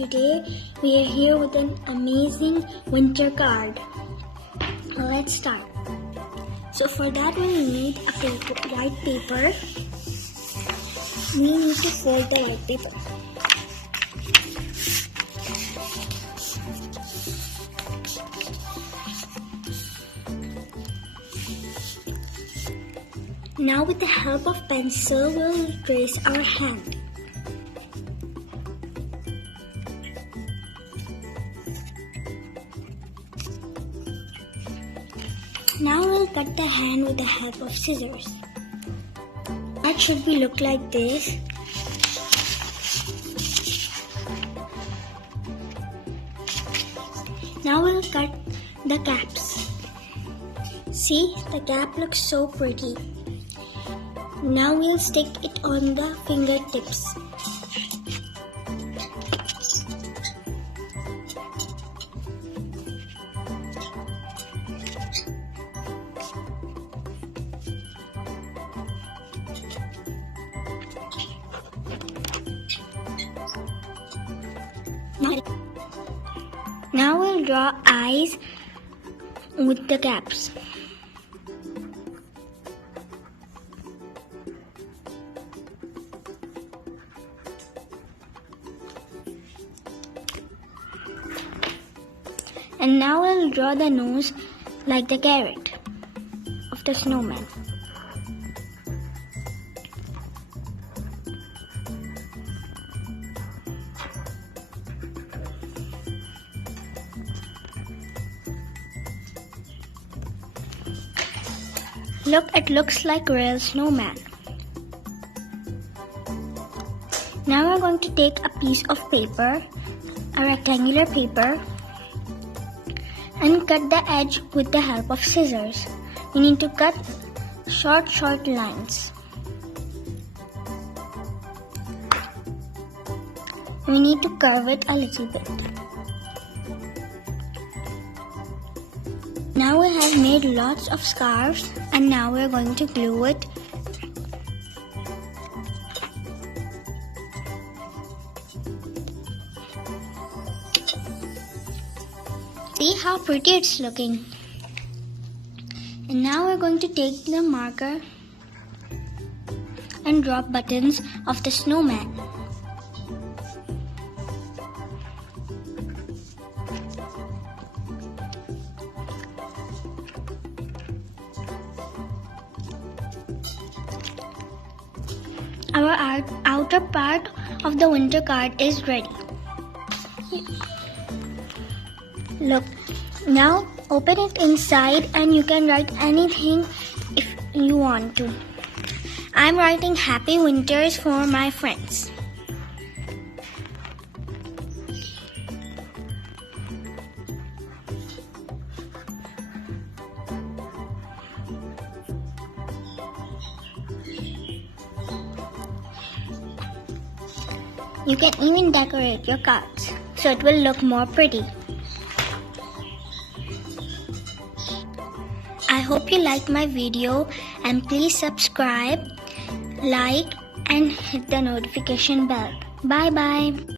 today we are here with an amazing winter card. Let's start. So for that we need a white paper. We need to fold the white paper. Now with the help of pencil, we'll trace our hand. Now we'll cut the hand with the help of scissors. That should be look like this. Now we'll cut the caps. See, the cap looks so pretty. Now we'll stick it on the fingertips. Now we'll draw eyes with the caps. And now we'll draw the nose like the carrot of the snowman. Look, it looks like a real snowman. Now we're going to take a piece of paper, a rectangular paper, and cut the edge with the help of scissors. We need to cut short lines. We need to curve it a little bit. Now we have made lots of scarves, and now we're going to glue it. See how pretty it's looking. And now we're going to take the marker and draw buttons of the snowman. Our outer part of the winter card is ready. Look, now open it inside and you can write anything if you want to. I'm writing happy winters for my friends. You can even decorate your cards so it will look more pretty. I hope you liked my video, and please subscribe, like and hit the notification bell. Bye bye.